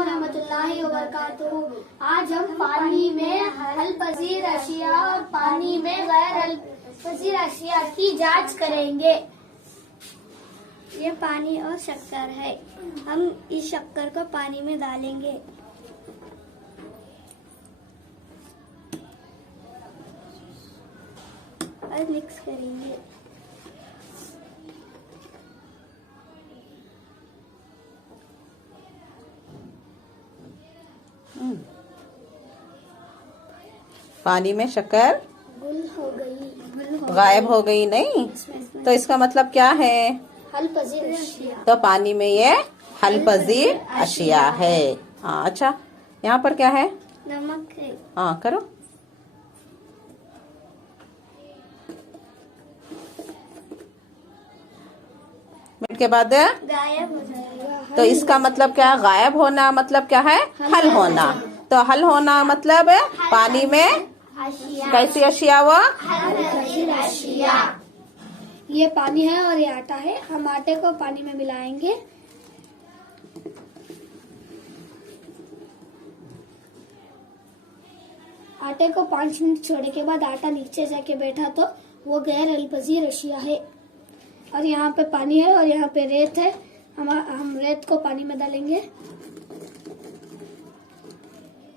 वरहमतुल्लाहि वबरकातुहू। आज हम पानी में हल पजीर अशिया और पानी में गैर हल पजीर अशिया की जांच करेंगे। ये पानी और शक्कर है। हम इस शक्कर को पानी में डालेंगे और मिक्स करेंगे। पानी में शक्कर गुल हो गई। गायब हो गई नहीं, तो इसका मतलब क्या है? हल पजीर अशिया। तो पानी में ये हल पजीर अशिया है। हाँ, अच्छा, यहाँ पर क्या है? नमक है। हाँ, करो। मिनट के बाद गायब हो जाएगा। तो इसका मतलब क्या? गायब होना मतलब क्या है? हल होना। तो हल होना मतलब पानी में कैसी अशिया वो? ये पानी है और ये आटा है। हम आटे को पानी में मिलाएंगे। आटे को 5 मिनट छोड़ने के बाद आटा नीचे जाके बैठा तो वो गैर अलपजीर अशिया है। और यहाँ पे पानी है और यहाँ पे रेत है। हम रेत को पानी में डालेंगे।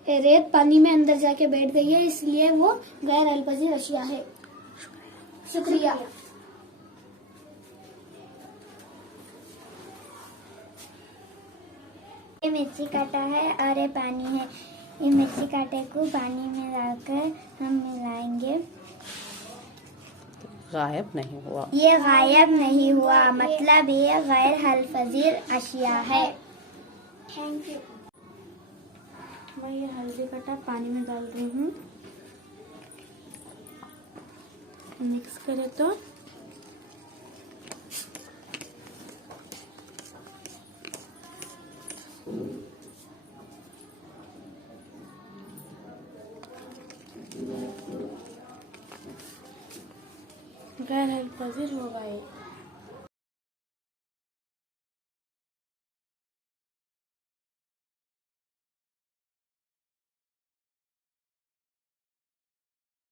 ये रेत पानी में अंदर जाके बैठ गई है, इसलिए वो गैर अलपजीर अशिया है। शुक्रिया। ये मिर्ची काटा है और ये पानी है। ये मिर्ची काटे को पानी में डालकर हम मिलाएंगे। गायब नहीं हुआ। ये गायब नहीं हुआ, मतलब ये गैर हलफजीर अशिया है। Thank you. मैं ये हल्दी कटा पानी में डाल रही हूँ। मिक्स करें तो गैर हलफजीर हो गए।